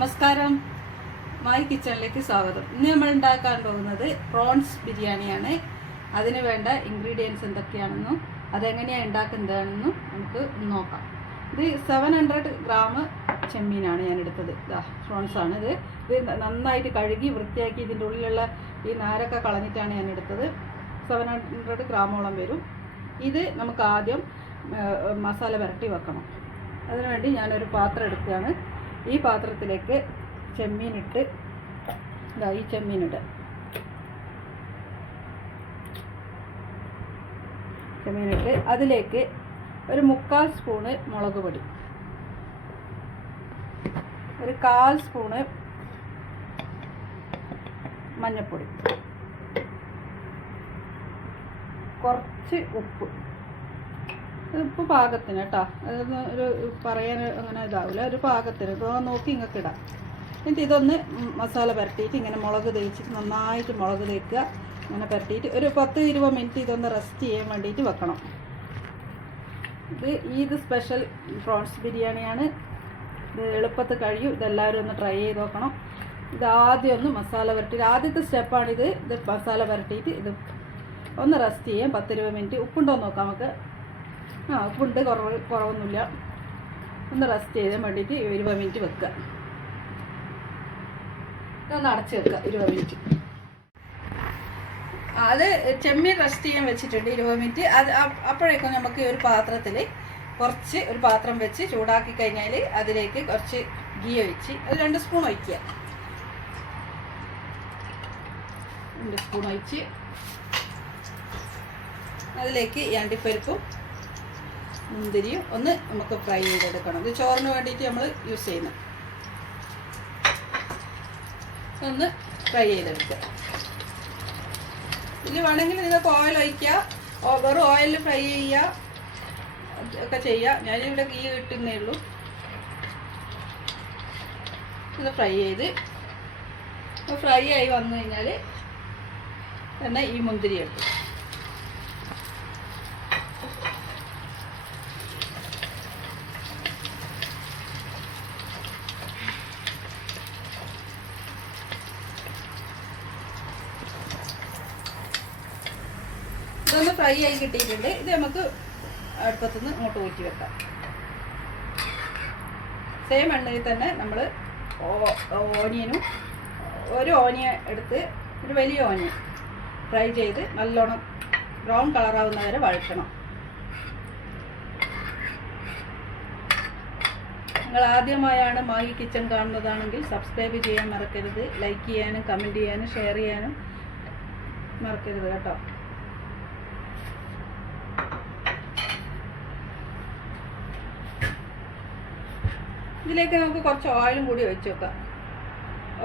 നമസ്കാരം, മായി കിച്ചണിലേക്ക് സ്വാഗതം. ഇന്ന് നമ്മൾ ഉണ്ടാക്കാൻ പോകുന്നത് പ്രോൺസ് ബിരിയാണിയാണ്. അതിന് വേണ്ട ഇൻഗ്രീഡിയൻസ് എന്തൊക്കെയാണെന്നും അതെങ്ങനെയാണ് ഉണ്ടാക്കുന്നതെന്നും നമുക്ക് നോക്കാം. ഇത് 700 ഗ്രാം ചെമ്മീനാണ് ഞാൻ എടുത്തത്. പ്രോൺസാണ് ഇത്. നന്നായിട്ട് കഴുകി വൃത്തിയാക്കി ഇതിൻ്റെ ഉള്ളിലുള്ള ഈ നാരൊക്കെ കളഞ്ഞിട്ടാണ് ഞാൻ എടുത്തത്. 700 ഗ്രാമോളം വരും. ഇത് നമുക്ക് ആദ്യം മസാല പുരട്ടി വെക്കണം. അതിനുവേണ്ടി ഞാനൊരു പാത്രം എടുക്കുകയാണ്. ഈ പാത്രത്തിലേക്ക് ചെമ്മീനിട്ട് ഈ ചെമ്മീനിട്ട് അതിലേക്ക് ഒരു 3/4 സ്പൂണ് മുളക് പൊടി, ഒരു 1/4 സ്പൂണ് മഞ്ഞൾപ്പൊടി, കുറച്ച് ഉപ്പ് പാകത്തിന് കേട്ടോ. അതൊന്നും ഒരു പറയാൻ അങ്ങനെ ഇതാവില്ല, ഒരു പാകത്തിന് നോക്കി ഇങ്ങോട്ട് ഇടാം. എന്നിട്ട് ഇതൊന്ന് മസാല പുരട്ടിയിട്ട് ഇങ്ങനെ മുളക് തേച്ചിട്ട് നന്നായിട്ട് മുളക് തേക്കുക. ഇങ്ങനെ പുരട്ടിയിട്ട് ഒരു 10-20 മിനിറ്റ് ഇതൊന്ന് റെസ്റ്റ് ചെയ്യാൻ വേണ്ടിയിട്ട് വെക്കണം. ഇത് സ്പെഷ്യൽ പ്രോൺസ് ബിരിയാണിയാണ്. ഇത് എളുപ്പത്തിൽ കഴിയും. ഇതെല്ലാവരും ഒന്ന് ട്രൈ ചെയ്ത് നോക്കണം. ഇത് ആദ്യം ഒന്ന് മസാല പുരട്ടിയിട്ട് ആദ്യത്തെ സ്റ്റെപ്പാണിത്. ഇത് മസാല പുരട്ടിയിട്ട് ഇത് ഒന്ന് റെസ്റ്റ് ചെയ്യാം 10-20 മിനിറ്റ്. ഉപ്പുണ്ടോ നോക്കാം നമുക്ക്. ഉപ്പുണ്ട്, കുറവൊന്നുമില്ല. ഒന്ന് റെസ്റ്റ് ചെയ്യാൻ വേണ്ടിയിട്ട് 20 മിനിറ്റ് വെക്കുക. ഇതൊന്ന് അടച്ച് വെക്കുക 20 മിനിറ്റ്. അത് ചെമ്മീൻ റെസ്റ്റ് ചെയ്യാൻ വെച്ചിട്ടുണ്ട് 20 മിനിറ്റ്. അപ്പോഴേക്കും നമുക്ക് ഒരു പാത്രത്തിൽ ഒരു പാത്രം വെച്ച് ചൂടാക്കി കഴിഞ്ഞാൽ അതിലേക്ക് കുറച്ച് ഗീ ഒഴിച്ച് അത് 2 സ്പൂൺ ഒഴിക്കുക. 2 സ്പൂൺ ഒഴിച്ച് അതിലേക്ക് ഈ അണ്ടിപ്പരിപ്പും മുന്തിരിയും ഒന്ന് നമുക്ക് ഫ്രൈ ചെയ്തെടുക്കണം. ഇത് ചോറിന് വേണ്ടിയിട്ട് നമ്മൾ യൂസ് ചെയ്യുന്നത്. ഒന്ന് ഫ്രൈ ചെയ്തെടുക്കുക. ഇതിൽ വേണമെങ്കിൽ നിങ്ങൾക്ക് ഓയിൽ ഒഴിക്കുക, വെറും ഓയിലിൽ ഫ്രൈ ചെയ്യുക ഒക്കെ ചെയ്യുക. ഞാനിവിടെ ഗീ കിട്ടുന്നേ ഉള്ളൂ. ഇത് ഫ്രൈ ചെയ്ത് ഫ്രൈ ആയി വന്നു കഴിഞ്ഞാൽ തന്നെ ഈ മുന്തിരി എടുത്തു ഇതൊന്ന് ഫ്രൈ ആയി കിട്ടിയിട്ടുണ്ട്. ഇത് നമുക്ക് അടുപ്പത്തുനിന്ന് ഇങ്ങോട്ട് ഊറ്റി വെക്കാം. സെയിം എണ്ണയിൽ തന്നെ നമ്മൾ ഓനിയനും ഒരു ഓനിയൻ എടുത്ത് ഒരു വലിയ ഓനിയൻ ഫ്രൈ ചെയ്ത് നല്ലോണം ബ്രൗൺ കളറാവുന്ന വരെ വഴറ്റണം. നിങ്ങൾ ആദ്യമായാണ് മാഹി കിച്ചൺ കാണുന്നതാണെങ്കിൽ സബ്സ്ക്രൈബ് ചെയ്യാൻ മറക്കരുത്. ലൈക്ക് ചെയ്യാനും കമൻറ്റ് ചെയ്യാനും ഷെയർ ചെയ്യാനും മറക്കരുത് കേട്ടോ. ഇതിലേക്ക് നമുക്ക് കുറച്ച് ഓയിലും കൂടി ഒഴിച്ച് വെക്കാം.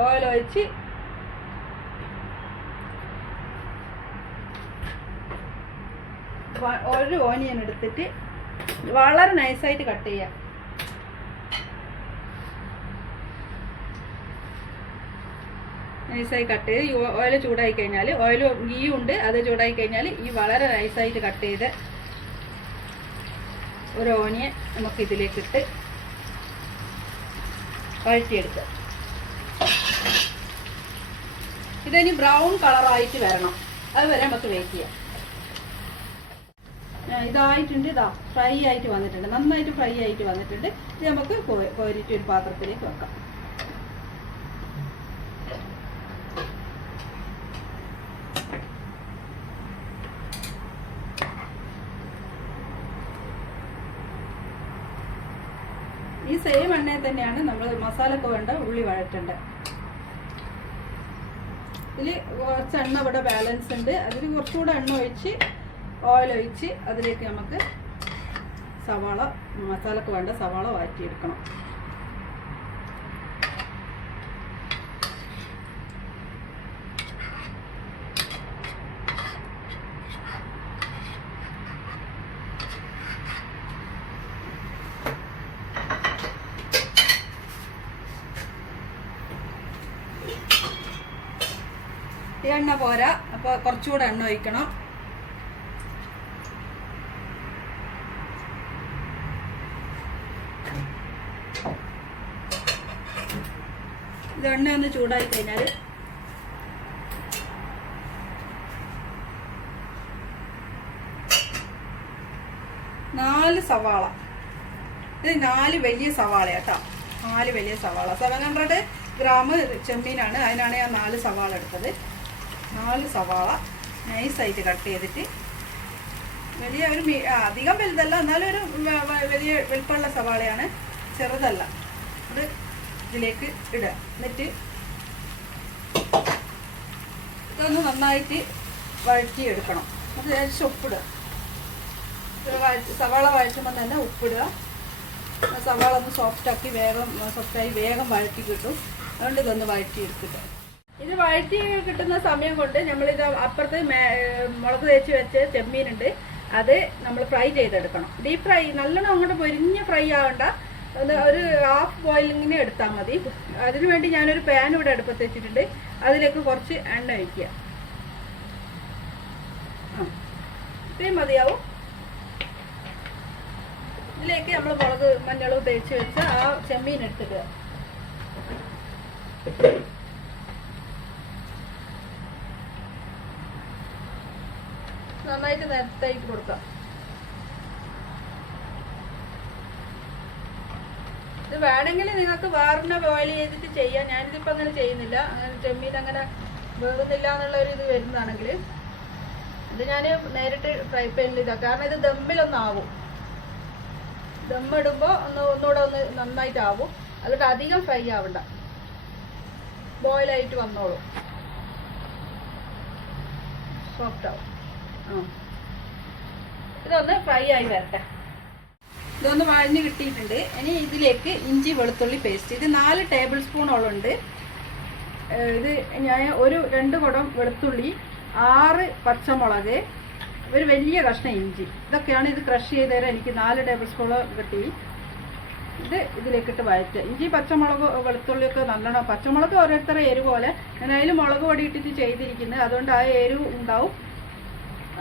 ഓയിൽ ഒഴിച്ച് ഒരു ഓനിയൻ എടുത്തിട്ട് വളരെ നൈസായിട്ട് കട്ട് ചെയ്യാം. നൈസായി കട്ട് ചെയ്ത് ഈ ഓയിൽ ചൂടായി കഴിഞ്ഞാൽ ഓയിലും ഗീയും ഉണ്ട്, അത് ചൂടായി കഴിഞ്ഞാൽ ഈ വളരെ നൈസായിട്ട് കട്ട് ചെയ്ത് ഒരു ഓനിയൻ നമുക്ക് ഇതിലേക്കിട്ട് വഴറ്റിയെടുക്കുക. ഇതിനി ബ്രൗൺ കളറായിട്ട് വരണം. അതുവരെ നമുക്ക് വെയിറ്റ് ചെയ്യാം. ഇതായിട്ടുണ്ട്. ഫ്രൈ ആയിട്ട് വന്നിട്ടുണ്ട്, നന്നായിട്ട് ഫ്രൈ ആയിട്ട് വന്നിട്ടുണ്ട്. ഇത് നമുക്ക് കോരിയിട്ട് ഒരു പാത്രത്തിലേക്ക് വെക്കാം. ഈ സെയിം എണ്ണയിൽ തന്നെയാണ് നമ്മൾ മസാലക്ക് വേണ്ട ഉള്ളി വഴറ്റേണ്ടത്. ഇതിൽ കുറച്ച് എണ്ണ ഇവിടെ ബാലൻസ് ഉണ്ട്. അതിൽ കുറച്ചുകൂടെ എണ്ണ ഒഴിച്ച് ഓയിൽ ഒഴിച്ച് അതിലേക്ക് നമുക്ക് സവാള, മസാലക്ക് വേണ്ട സവാള വഴറ്റിയെടുക്കണം. ഈ എണ്ണ പോരാ, അപ്പോൾ കുറച്ചുകൂടെ എണ്ണ ഒഴിക്കണം. ഇത് എണ്ണ ഒന്ന് ചൂടായി കഴിഞ്ഞാൽ നാല് സവാള, ഇത് 4 വലിയ സവാള കേട്ടോ, 4 വലിയ സവാള. 700 ഗ്രാം ചെമ്മീനാണ്, അതിനാണ് ഞാൻ 4 സവാള എടുത്തത്. 4 സവാള നൈസായിട്ട് കട്ട് ചെയ്തിട്ട്, വലിയ ഒരു അധികം വലുതല്ല എന്നാലും ഒരു വലിയ വലുപ്പമുള്ള സവാളയാണ്, ചെറുതല്ല. അത് ഇതിലേക്ക് ഇടുക. എന്നിട്ട് ഇതൊന്ന് നന്നായിട്ട് വഴറ്റിയെടുക്കണം. അത് ശേഷം ഉപ്പിടുക. സവാള വഴറ്റുമ്പോൾ തന്നെ ഉപ്പിടുക. സവാള ഒന്ന് സോഫ്റ്റായി വേഗം വഴറ്റി കിട്ടും. അതുകൊണ്ട് ഇതൊന്ന് വഴറ്റിയെടുത്തിട്ട്, ഇത് വഴറ്റി കിട്ടുന്ന സമയം കൊണ്ട് നമ്മളിത് അപ്പുറത്ത് മുളക് തേച്ച് വെച്ച് ചെമ്മീനുണ്ട്, അത് നമ്മൾ ഫ്രൈ ചെയ്തെടുക്കണം. ഡീപ്പ് ഫ്രൈ നല്ലോണം അങ്ങോട്ട് പൊരിഞ്ഞ് ഫ്രൈ ആവണ്ട, ഒരു ഹാഫ് ബോയിലിങ്ങിന് എടുത്താൽ മതി. അതിനുവേണ്ടി ഞാനൊരു പാൻ ഇവിടെ അടുപ്പത്ത് വെച്ചിട്ടുണ്ട്. അതിലേക്ക് കുറച്ച് എണ്ണ ഒഴിക്കുക. ഇത്രയും മതിയാവും. ഇതിലേക്ക് നമ്മൾ മുളക് മഞ്ഞളും തേച്ച് വെച്ച് ആ ചെമ്മീൻ എടുത്തിടുക. നന്നായിട്ട് നേരത്തായിട്ട് കൊടുക്കാം. ഇത് വേണമെങ്കിൽ നിങ്ങൾക്ക് വേറെ ബോയിൽ ചെയ്തിട്ട് ചെയ്യാം. ഞാനിതിപ്പോൾ അങ്ങനെ ചെയ്യുന്നില്ല. അങ്ങനെ ചെമ്മീൻ അങ്ങനെ വേകുന്നില്ല എന്നുള്ള ഒരു ഇത് വരുന്നതാണെങ്കിൽ ഇത് ഞാൻ നേരിട്ട് ഫ്രൈ പാനിൽ ഇതാക്കാം. കാരണം ഇത് ദമ്മിലൊന്നാവും. ദമ്മിടുമ്പോൾ ഒന്നുകൂടെ ഒന്ന് നന്നായിട്ടാവും. അതുകൊണ്ട് അധികം ഫ്രൈ ആവണ്ട, ബോയിലായിട്ട് വന്നോളൂ, സോഫ്റ്റ് ആവും. ഇതൊന്ന് ഫ്രൈ ആയി വരട്ടെ. ഇതൊന്ന് വഴഞ്ഞ് കിട്ടിയിട്ടുണ്ട്. ഇനി ഇതിലേക്ക് ഇഞ്ചി വെളുത്തുള്ളി പേസ്റ്റ്, ഇത് 4 ടേബിൾ സ്പൂണോളം ഉണ്ട്. ഇത് ഞാൻ 2 കുടം വെളുത്തുള്ളി, 6 പച്ചമുളക്, ഒരു വലിയ കഷ്ണം ഇഞ്ചി, ഇതൊക്കെയാണ്. ഇത് ക്രഷ് ചെയ്ത് തരാൻ എനിക്ക് 4 ടേബിൾ സ്പൂൺ കിട്ടി. ഇത് ഇതിലേക്കിട്ട് വഴറ്റുക. ഇഞ്ചി പച്ചമുളക് വെളുത്തുള്ളിയൊക്കെ നല്ലോണം, പച്ചമുളക് ഓരോരുത്തരുടെ എരിവ് പോലെ, ഞാൻ അതിൽ മുളക് പൊടി ഇട്ടിട്ട് ചെയ്തിരിക്കുന്നത്, അതുകൊണ്ട് ആ എരിവ് ഉണ്ടാവും.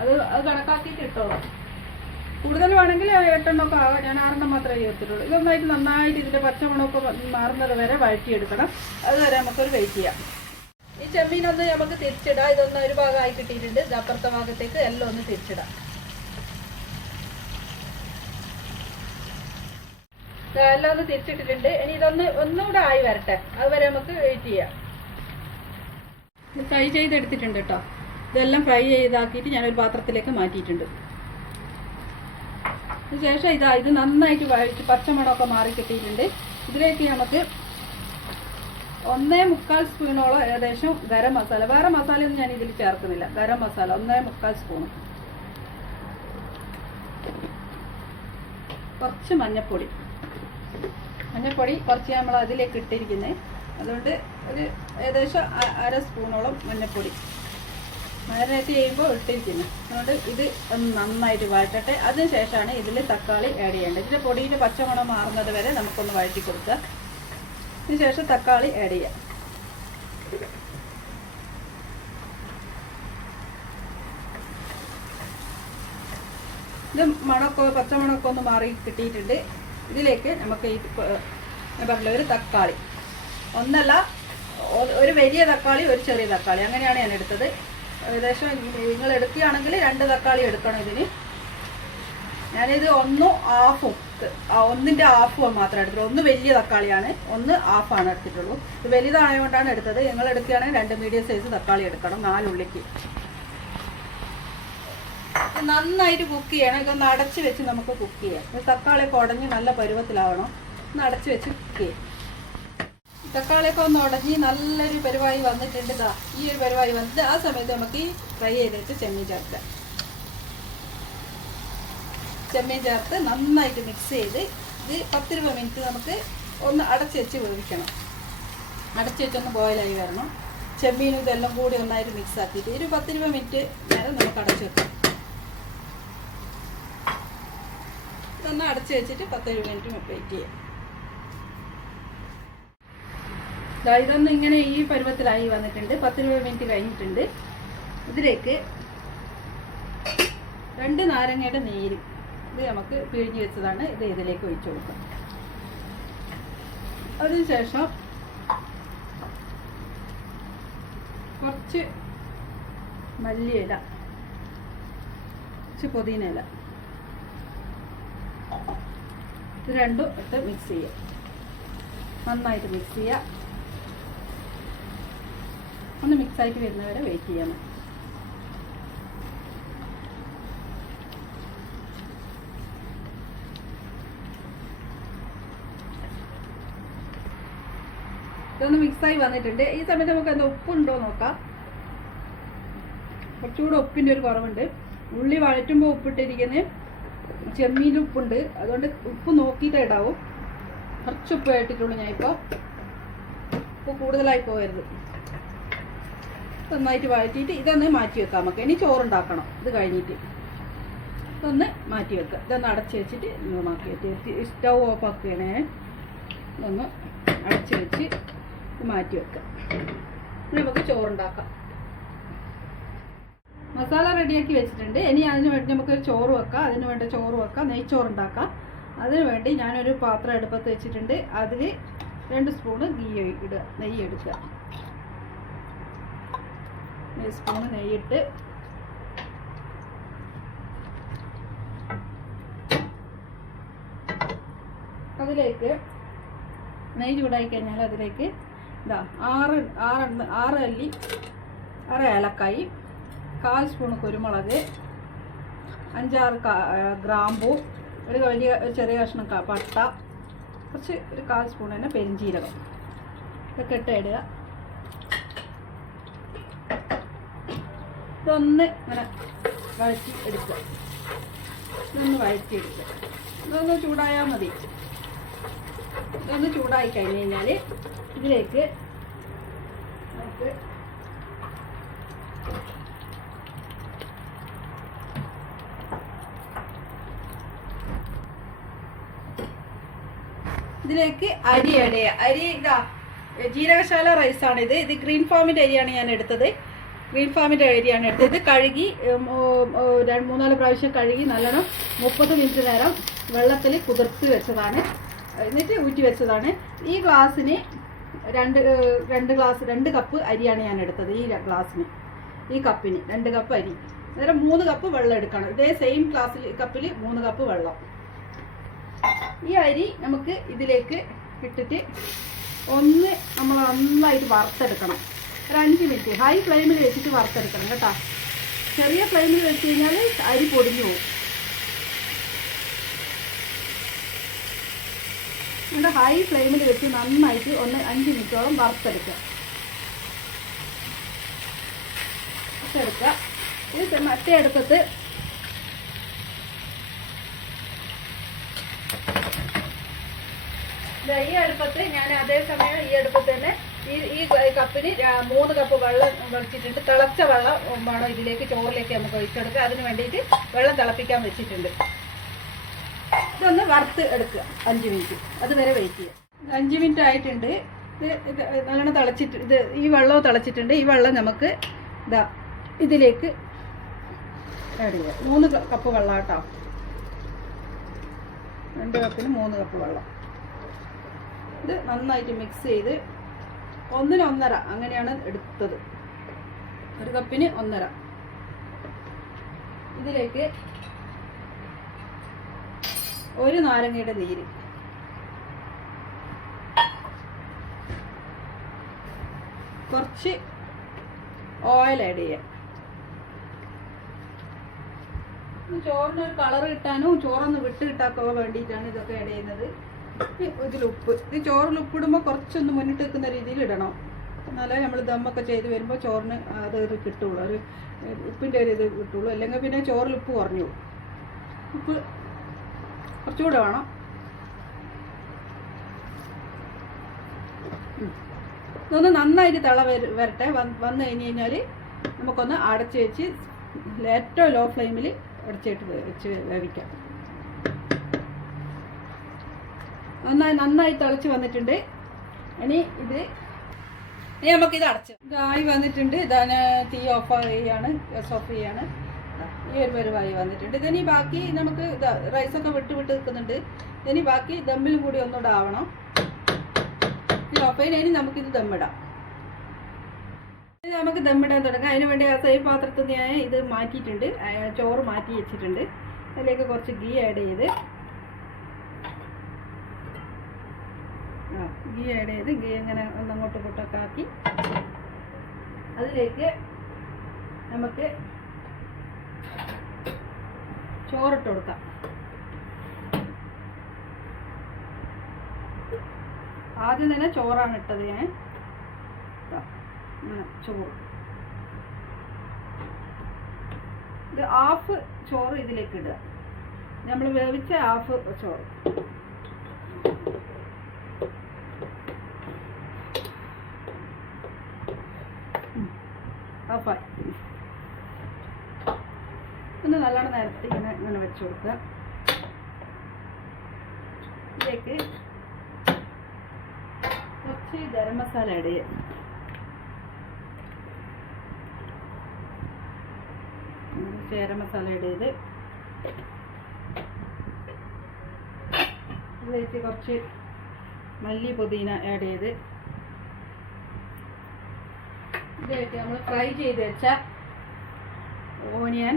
അത് കണക്കാക്കിയിട്ട് ഇട്ടോളൂ. കൂടുതൽ വേണമെങ്കിൽ 8 എണ്ണമൊക്കെ ആകാം. ഞാൻ 6 എണ്ണം മാത്രമേ ചേർത്തിട്ടുള്ളൂ. ഇതൊന്നായിട്ട് നന്നായിട്ട് ഇതിൻ്റെ പച്ചമുളകൊക്കെ മാറുന്നത് വരെ വഴറ്റിയെടുക്കണം. അതുവരെ നമുക്കൊരു വെയിറ്റ് ചെയ്യാം. ഈ ചെമ്മീനൊന്ന് നമുക്ക് തിരിച്ചിടാം. ഇതൊന്ന് ഒരു ഭാഗമായി കിട്ടിയിട്ടുണ്ട്. ഇത് അപ്പുറത്തെ ഭാഗത്തേക്ക് എല്ലാം ഒന്ന് തിരിച്ചിടാം. എല്ലാം ഒന്ന് തിരിച്ചിട്ടിട്ടുണ്ട്. ഇനി ഇതൊന്ന് ഒന്നുകൂടെ ആയി വരട്ടെ, അതുവരെ നമുക്ക് വെയിറ്റ് ചെയ്യാം. ഇത് ഫ്രൈ ചെയ്തെടുത്തിട്ടുണ്ട് കേട്ടോ. ഇതെല്ലാം ഫ്രൈ ചെയ്താക്കിയിട്ട് ഞാനൊരു പാത്രത്തിലേക്ക് മാറ്റിയിട്ടുണ്ട്. അതിനുശേഷം ഇത് നന്നായിട്ട് വഴറ്റി പച്ചമണമൊക്കെ മാറി കിട്ടിയിട്ടുണ്ട്. ഇതിലേക്ക് നമുക്ക് 1.25 സ്പൂണോളം ഏകദേശം ഗരം മസാല, വേറെ മസാലയൊന്നും ഞാൻ ഇതിൽ ചേർക്കുന്നില്ല, ഗരം മസാല 1.25 സ്പൂൺ, കുറച്ച് മഞ്ഞൾപ്പൊടി കുറച്ച് നമ്മൾ അതിലേക്ക് ഇട്ടിരിക്കുന്നത്, അതുകൊണ്ട് ഒരു ഏകദേശം 1/2 സ്പൂണോളം മഞ്ഞൾപ്പൊടി മാരിനേറ്റ് ചെയ്യുമ്പോൾ ഇട്ടിരിക്കുന്നത്. അതുകൊണ്ട് ഇത് ഒന്ന് നന്നായിട്ട് വഴറ്റട്ടെ. അതിനുശേഷമാണ് ഇതിൽ തക്കാളി ആഡ് ചെയ്യേണ്ടത്. ഇതിൻ്റെ പൊടിയിൽ പച്ചമണം മാറുന്നത് വരെ നമുക്കൊന്ന് വഴറ്റി കൊടുക്കുക. അതിനുശേഷം തക്കാളി ആഡ് ചെയ്യാം. ഇത് പച്ചമണമൊക്കെ ഒന്ന് മാറി കിട്ടിയിട്ടുണ്ട്. ഇതിലേക്ക് നമുക്ക് ഈ ഞാൻ പറഞ്ഞ ഒരു തക്കാളി, ഒന്നല്ല ഒരു വലിയ തക്കാളി ഒരു ചെറിയ തക്കാളി, അങ്ങനെയാണ് ഞാൻ എടുത്തത്. ഏകദേശം നിങ്ങൾ എടുക്കുകയാണെങ്കിൽ 2 തക്കാളി എടുക്കണം ഇതിന്. ഞാനിത് 1/2 മാത്രമേ എടുത്തുള്ളൂ. 1 വലിയ തക്കാളിയാണ്, 1 1/2 എടുത്തിട്ടുള്ളൂ. ഇത് വലുതായതുകൊണ്ടാണ് എടുത്തത്. നിങ്ങൾ എടുക്കുകയാണെങ്കിൽ 2 മീഡിയം സൈസ് തക്കാളി എടുക്കണം, 4 ഉള്ളിക്ക്. നന്നായിട്ട് കുക്ക് ചെയ്യണം. ഇതൊന്ന് അടച്ച് വെച്ച് നമുക്ക് കുക്ക് ചെയ്യാം. തക്കാളിയൊക്കെ ഉടഞ്ഞ് നല്ല പരുവത്തിലാവണം. ഒന്ന് അടച്ച് വെച്ച് കുക്ക് ചെയ്യാം. തക്കാളിയൊക്കെ ഒന്ന് ഉടഞ്ഞ് നല്ലൊരു പരുവായി വന്നിട്ടുണ്ട്. ഈ ഒരു പരുവായി വന്നിട്ട് ആ സമയത്ത് നമുക്ക് ഈ ഫ്രൈ ചെയ്തിട്ട് ചെമ്മീൻ ചേർക്കാം. ചെമ്മീൻ ചേർത്ത് നന്നായിട്ട് മിക്സ് ചെയ്ത് ഇത് 10-20 മിനിറ്റ് നമുക്ക് ഒന്ന് അടച്ച് വെച്ച് വേവിക്കണം. അടച്ച് വെച്ചൊന്ന് ബോയിലായി വരണം. ചെമ്മീനും ഇതെല്ലാം കൂടി ഒന്നായിട്ട് മിക്സ് ആക്കിയിട്ട് ഒരു 10-20 മിനിറ്റ് നേരം നമുക്ക് അടച്ച് വെക്കാം. ഇതൊന്ന് അടച്ച് വെച്ചിട്ട് 10-20 മിനിറ്റ് വെയിറ്റ് ചെയ്യാം. ഇതൊന്നും ഇങ്ങനെ ഈ പരുവത്തിലായി വന്നിട്ടുണ്ട്. 10-20 മിനിറ്റ് കഴിഞ്ഞിട്ടുണ്ട്. ഇതിലേക്ക് 2 നാരങ്ങയുടെ നീര്, ഇത് നമുക്ക് പിഴിഞ്ഞ് വെച്ചതാണ്, ഇത് ഇതിലേക്ക് ഒഴിച്ചു കൊടുക്കാം. അതിനുശേഷം കുറച്ച് മല്ലിയില, കുറച്ച് പുതിന ഇല, ഇത് രണ്ടും ഇട്ട് മിക്സ് ചെയ്യുക. നന്നായിട്ട് മിക്സ് ചെയ്യുക. ഒന്ന് മിക്സായിട്ട് വരുന്നവരെ വെയിറ്റ് ചെയ്യണം. ഇതൊന്ന് മിക്സായി വന്നിട്ടുണ്ട്. ഈ സമയത്ത് നമുക്ക് എന്താ ഉപ്പുണ്ടോ നോക്കാം. കുറച്ചുകൂടെ ഉപ്പിൻ്റെ ഒരു കുറവുണ്ട്. ഉള്ളി വഴറ്റുമ്പോൾ ഉപ്പിട്ടിരിക്കുന്നത് ചെമ്മീൻ ഉപ്പുണ്ട്, അതുകൊണ്ട് ഉപ്പ് നോക്കിയിട്ടേ ഇടാവും. കുറച്ച് ഉപ്പ് ഇട്ടിട്ടുള്ളൂ ഞാനിപ്പോൾ. ഉപ്പ് കൂടുതലായി പോകരുത്. നന്നായിട്ട് വഴറ്റിയിട്ട് ഇതൊന്ന് മാറ്റി വെക്കാം. നമുക്ക് ഇനി ചോറുണ്ടാക്കണം. ഇത് കഴിഞ്ഞിട്ട് ഇതൊന്ന് മാറ്റി വെക്കുക. ഇതൊന്ന് അടച്ച് വെച്ചിട്ട് മാറ്റി വെച്ച് സ്റ്റൗ ഓഫ് ആക്കുകയാണേ. ഇതൊന്ന് അടച്ച് വെച്ച് മാറ്റി വെക്കാം. ഇനി നമുക്ക് ചോറുണ്ടാക്കാം. മസാല റെഡിയാക്കി വെച്ചിട്ടുണ്ട്. ഇനി അതിന് വേണ്ടി നമുക്കൊരു ചോറ് വെക്കാം. അതിന് വേണ്ട ചോറ് വെക്കാം. നെയ്ച്ചോറുണ്ടാക്കാം. അതിന് വേണ്ടി ഞാനൊരു പാത്രം അടുപ്പത്ത് വെച്ചിട്ടുണ്ട്. അതിൽ 2 സ്പൂണ് നെയ്യ് എടുക്കുക. 2 സ്പൂണ് നെയ്യിട്ട് അതിലേക്ക് നെയ്യ് ചൂടായി കഴിഞ്ഞാൽ അതിലേക്ക് ഇതാ 6 ഏലക്കായി, 1/4 സ്പൂണ് കുരുമുളക്, 5-6 ഗ്രാമ്പൂ, ഒരു ചെറിയ കഷ്ണം പട്ട, കുറച്ച് ഒരു 1/4 സ്പൂൺ തന്നെ പെരിഞ്ചീരകം, ഇതൊക്കെ ഇട്ട് ഇടുക. ഇതൊന്ന് ഇങ്ങനെ വഴറ്റി എടുക്കുക. ഇതൊന്ന് ചൂടായാൽ മതി. ഇതൊന്ന് ചൂടായി കഴിഞ്ഞ് കഴിഞ്ഞാൽ ഇതിലേക്ക് നമുക്ക് അരി ആഡ് ചെയ്യുക. അരി ഇതാ ജീരകശാല റൈസാണിത്. ഇത് ഗ്രീൻ ഫാമിൻ്റെ അരിയാണ് ഞാൻ എടുത്തത്. ഇത് കഴുകി 3-4 പ്രാവശ്യം കഴുകി നല്ലോണം 30 മിനിറ്റ് നേരം വെള്ളത്തിൽ കുതിർത്ത് വെച്ചതാണ്. എന്നിട്ട് ഊറ്റി വെച്ചതാണ്. ഈ ഗ്ലാസ്സിന് 2 കപ്പ് അരിയാണ് ഞാൻ എടുത്തത്. ഈ കപ്പിന് 2 കപ്പ് അരി. അന്നേരം 3 കപ്പ് വെള്ളം എടുക്കണം. ഇതേ സെയിം കപ്പിൽ 3 കപ്പ് വെള്ളം. ഈ അരി നമുക്ക് ഇതിലേക്ക് ഇട്ടിട്ട് ഒന്ന് നമ്മൾ നന്നായിട്ട് വറുത്തെടുക്കണം. ഒരു 5 മിനിറ്റ് ഹൈ ഫ്ലെയിമിൽ വെച്ചിട്ട് വറുത്തെടുക്കണം കേട്ടോ. ചെറിയ ഫ്ലെയിമിൽ വെച്ച് കഴിഞ്ഞാൽ അരി പൊടിഞ്ഞു പോകും. എന്നിട്ട് ഹൈ ഫ്ലെയിമിൽ വെച്ച് നന്നായിട്ട് 5 മിനിറ്റോളം വറുത്തെടുക്കുക. ഇത് മറ്റേ അടുപ്പത്ത് ഈ അടുപ്പത്ത് ഞാൻ അതേസമയം ഈ അടുപ്പത്ത് തന്നെ ഈ കപ്പിന് 3 കപ്പ് വെള്ളം വെച്ചിട്ടുണ്ട്. തിളച്ച വെള്ളം വേണം ഇതിലേക്ക്, ചോറിലേക്ക് നമുക്ക് ഒഴിച്ചെടുക്കുക. അതിന് വേണ്ടിയിട്ട് വെള്ളം തിളപ്പിക്കാൻ വെച്ചിട്ടുണ്ട്. ഇതൊന്ന് വറുത്ത് എടുക്കുക 5 മിനിറ്റ്. അതുവരെ വെയിറ്റ് ചെയ്യുക. 5 മിനിറ്റ് ആയിട്ടുണ്ട്. ഇത് നല്ലോണം തിളച്ചിട്ട് ഈ വെള്ളവും തിളച്ചിട്ടുണ്ട്. ഈ വെള്ളം നമുക്ക് ഇതിലേക്ക് ആഡ് ചെയ്യാം. 3 കപ്പ് വെള്ളം കേട്ടോ. 2 കപ്പിന് 3 കപ്പ് വെള്ളം. ഇത് നന്നായിട്ട് മിക്സ് ചെയ്ത് 1-1.5 അങ്ങനെയാണ് എടുത്തത്. 1 കപ്പിന് 1.5. ഇതിലേക്ക് 1 നാരങ്ങയുടെ നീര്, കുറച്ച് ഓയിൽ ആഡ് ചെയ്യാം. ചോറിനൊരു കളർ കിട്ടാനും ചോറൊന്ന് വിട്ട് കിട്ടാക്കോ വേണ്ടിയിട്ടാണ് ഇതൊക്കെ ആഡ് ചെയ്യുന്നത്. ഇതിൽ ഉപ്പ്, ഇത് ചോറിൽ ഉപ്പിടുമ്പോൾ കുറച്ചൊന്ന് മുന്നിട്ട് വെക്കുന്ന രീതിയിൽ ഇടണം. എന്നാലേ നമ്മൾ ദമ്മൊക്കെ ചെയ്ത് വരുമ്പോൾ ചോറിന് അത് കിട്ടുള്ളൂ, ഒരു ഉപ്പിൻ്റെ ഒരു ഇത് കിട്ടുള്ളൂ. അല്ലെങ്കിൽ പിന്നെ ചോറിൽ ഉപ്പ് കുറഞ്ഞു. ഉപ്പ് കുറച്ചുകൂടെ വേണം. ഇതൊന്ന് നന്നായിട്ട് വരട്ടെ. വന്നു കഴിഞ്ഞ് കഴിഞ്ഞാൽ നമുക്കൊന്ന് അടച്ച് വെച്ച് ഏറ്റവും ലോ ഫ്ലെയിമിൽ അടച്ചിട്ട് വെച്ച് വേവിക്കാം. നന്നായി തിളച്ച് വന്നിട്ടുണ്ട്. ഇനി നമുക്കിത് അടച്ച് ഇതായി വന്നിട്ടുണ്ട്. ഇതാണ് തീ ഓഫ് ചെയ്യാണ്, ഗ്യാസ് ഓഫ് ചെയ്യാണ്. ഈ ഒരു പരിവായി വന്നിട്ടുണ്ട്. ഇതിനി ബാക്കി നമുക്ക് റൈസൊക്കെ വിട്ട് നിൽക്കുന്നുണ്ട്. ഇതിനി ബാക്കി ദമ്മിലും കൂടി ഒന്നുകൂടെ ആവണം. ഈ ഓഫ് ചെയ്ത് ഇനി നമുക്കിത് ദമ്മിടാം. നമുക്ക് ദമ്മിടാൻ തുടങ്ങാം. അതിന് വേണ്ടി ആ സെയിം പാത്രത്തിൽ ഞാൻ ഇത് മാറ്റിയിട്ടുണ്ട്, ചോറ് മാറ്റി വെച്ചിട്ടുണ്ട്. അതിലേക്ക് കുറച്ച് ഗീ ആഡ് ചെയ്ത് ഗീ ഇങ്ങനെ ഒന്നങ്ങോട്ട് പൊട്ടൊക്കെ ആക്കി അതിലേക്ക് നമുക്ക് ചോറിട്ട് കൊടുക്കാം. ആദ്യം തന്നെ ചോറാണ് ഇട്ടത് ഞാൻ. ചോറ് ഇത് ഹാഫ് ചോറ് ഇതിലേക്ക് ഇടുക. നമ്മൾ വേവിച്ച ഹാഫ് ചോറ്. ഹാഫായി പിന്നെ നല്ലോണം നേരത്തെ ഇങ്ങനെ വെച്ച് കൊടുക്കുക. ഇതിലേക്ക് കുറച്ച് ഗരം മസാല ആഡ് ചെയ്യാം. ഗരം മസാല ആഡ് ചെയ്ത് ഇതിലേക്ക് കുറച്ച് മല്ലി പുതിന ആഡ് ചെയ്ത് ഇതിലേക്ക് നമ്മൾ ഫ്രൈ ചെയ്ത് വെച്ച ഓണിയൻ,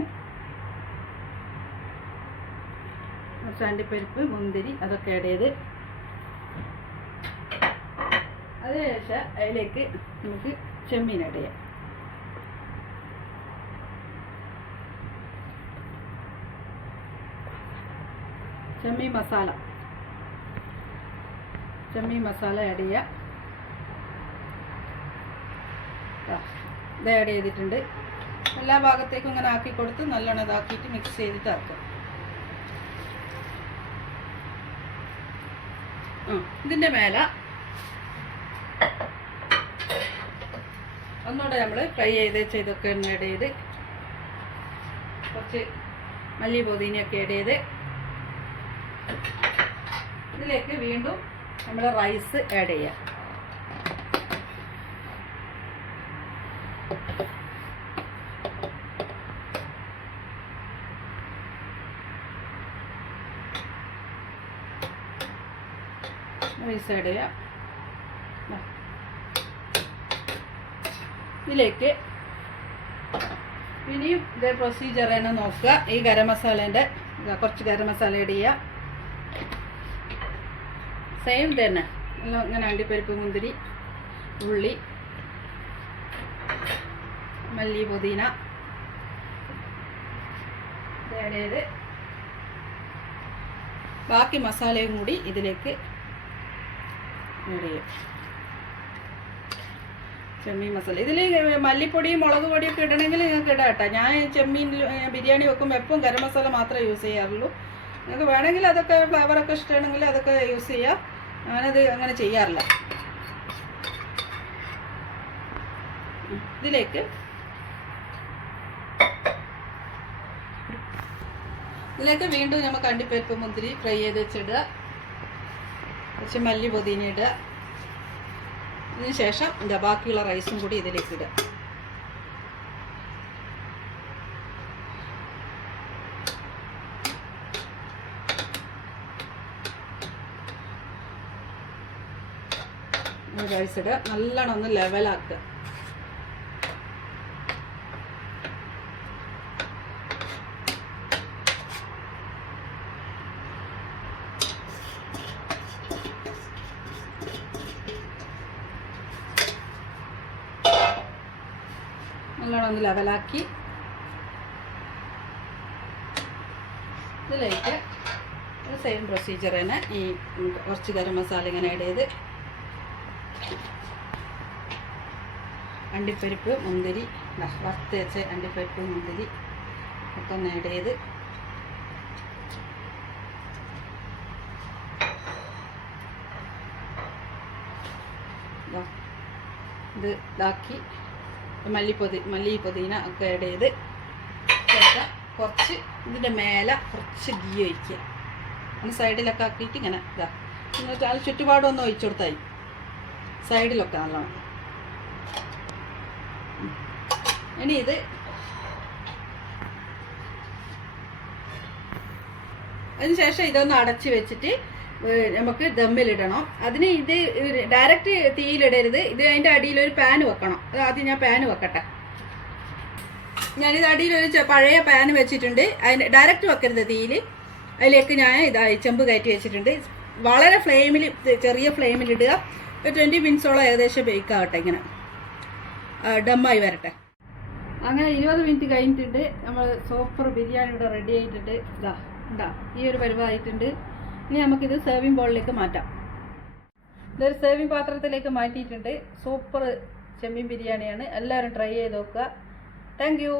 കുറച്ച് അണ്ടിപ്പരിപ്പ്, മുന്തിരി അതൊക്കെ ആഡ് ചെയ്ത് അതിനുശേഷം അതിലേക്ക് നമുക്ക് ചെമ്മീൻ ആഡ് ചെയ്യാം. ചെമ്മീൻ മസാല ആഡ് ചെയ്യുക. ഇത് ആഡ് ചെയ്തിട്ടുണ്ട്. എല്ലാ ഭാഗത്തേക്കും ഇങ്ങനെ ആക്കി കൊടുത്ത് നല്ലോണം ഇതാക്കിയിട്ട് മിക്സ് ചെയ്തിട്ട് ആക്കുക. ഇതിൻ്റെ മേലെ ഒന്നുകൂടെ നമ്മൾ ഫ്രൈ ചെയ്തൊക്കെ ഒന്ന് ആഡ് ചെയ്ത് കുറച്ച് മല്ലി പുതിനയൊക്കെ ആഡ് ചെയ്ത് ഇതിലേക്ക് വീണ്ടും നമ്മൾ റൈസ് ആഡ് ചെയ്യാം. റൈസ് ആഡ് ചെയ്യാം. ഇതിലേക്ക് ഇനിയും ഇതേ പ്രൊസീജിയർ തന്നെ നോക്കുക. ഈ ഗരം മസാലേൻ്റെ കുറച്ച് ഗരം മസാല ആഡ് ചെയ്യുക. സെയിം തന്നെ എല്ലാം ഇങ്ങനെ അണ്ടിപ്പരിപ്പ്, മുന്തിരി, ഉള്ളി, മല്ലി പുതിന ആഡ് ചെയ്ത് ബാക്കി മസാലയും കൂടി ഇതിലേക്ക് ആഡ് ചെയ്യും. ചെമ്മീൻ മസാല ഇതിൽ മല്ലിപ്പൊടിയും മുളക് പൊടിയൊക്കെ ഇടണമെങ്കിൽ നിങ്ങൾക്ക് ഇടാം കേട്ടോ. ഞാൻ ചെമ്മീൻ ബിരിയാണി വെക്കുമ്പോൾ എപ്പം ഗരം മസാല മാത്രമേ യൂസ് ചെയ്യാറുള്ളൂ. നിങ്ങൾക്ക് വേണമെങ്കിൽ അതൊക്കെ ഫ്ലേവറൊക്കെ ഇഷ്ടമാണെങ്കിൽ അതൊക്കെ യൂസ് ചെയ്യാം. ഞാനത് അങ്ങനെ ചെയ്യാറില്ല. ഇതിലേക്ക് വീണ്ടും നമുക്ക് അണ്ടിപ്പരിപ്പ്, മുന്തിരി ഫ്രൈ ചെയ്ത് വെച്ചിടുക. കുറച്ച് മല്ലി പുതിന ഇടുക. അതിന് ശേഷം ബാക്കിയുള്ള റൈസും കൂടി ഇതിലേക്ക് ഇടുക. റൈസ് ഇടുക. നല്ലോണം ഒന്ന് ലെവലാക്കുക. നല്ലോണം ഒന്ന് ലെവലാക്കി ഇതിലേക്ക് സെയിം പ്രൊസീജിയർ തന്നെ ഈ കുറച്ച് ഗരം മസാല ഇങ്ങനെ ആഡ് ചെയ്ത് അണ്ടിപ്പരിപ്പ്, മുന്തിരി വറുത്ത് വെച്ച അണ്ടിപ്പരിപ്പ്, മുന്തിരി ഒക്കെ ഒന്ന് ആഡ് ചെയ്ത് ഇത് ഇതാക്കി മല്ലി പുതിന ഒക്കെ ആഡ് ചെയ്ത് കുറച്ച് ഇതിൻ്റെ മേലെ കുറച്ച് ഗീ ഒഴിക്കുക. ഒന്ന് സൈഡിലൊക്കെ ആക്കിയിട്ട് ഇങ്ങനെ ഇതാ എന്നിട്ട് അത് ചുറ്റുപാടൊന്നും ഒഴിച്ചു കൊടുത്താൽ സൈഡിലൊക്കെ നല്ലോണം. ഇനി ഇത് അതിന് ശേഷം ഇതൊന്ന് അടച്ച് വെച്ചിട്ട് നമുക്ക് ദമ്മിലിടണം. അതിന് ഇത് ഡയറക്റ്റ് തീയിലിടരുത്. ഇത് അതിൻ്റെ അടിയിലൊരു പാൻ വെക്കണം. അത് ആദ്യം ഞാൻ പാൻ വെക്കട്ടെ. ഞാനിത് അടിയിലൊരു പഴയ പാൻ വെച്ചിട്ടുണ്ട്. അതിന് ഡയറക്റ്റ് വെക്കരുത് തീയിൽ. അതിലേക്ക് ഞാൻ ചെമ്പ് കയറ്റി വെച്ചിട്ടുണ്ട്. വളരെ ഫ്ലെയിമിൽ, ചെറിയ ഫ്ലെയിമിലിടുക. ഒരു 20 മിനിറ്റ്സോളം ഏകദേശം ബേക്കാവട്ടെ, ഇങ്ങനെ ഡമ്മായി വരട്ടെ. അങ്ങനെ 20 മിനിറ്റ് കഴിഞ്ഞിട്ടുണ്ട്. നമ്മൾ സൂപ്പർ ബിരിയാണി ഇവിടെ റെഡി ആയിട്ടുണ്ട്. ഇതാ ഈ ഒരു പരിവായിട്ടുണ്ട്. ഇനി നമുക്കിത് സേവിങ് ബോളിലേക്ക് മാറ്റാം. ഇതൊരു സേവിങ് പാത്രത്തിലേക്ക് മാറ്റിയിട്ടുണ്ട്. സൂപ്പർ ചെമ്മീൻ ബിരിയാണിയാണ്. എല്ലാവരും ട്രൈ ചെയ്ത് നോക്കുക. Thank you.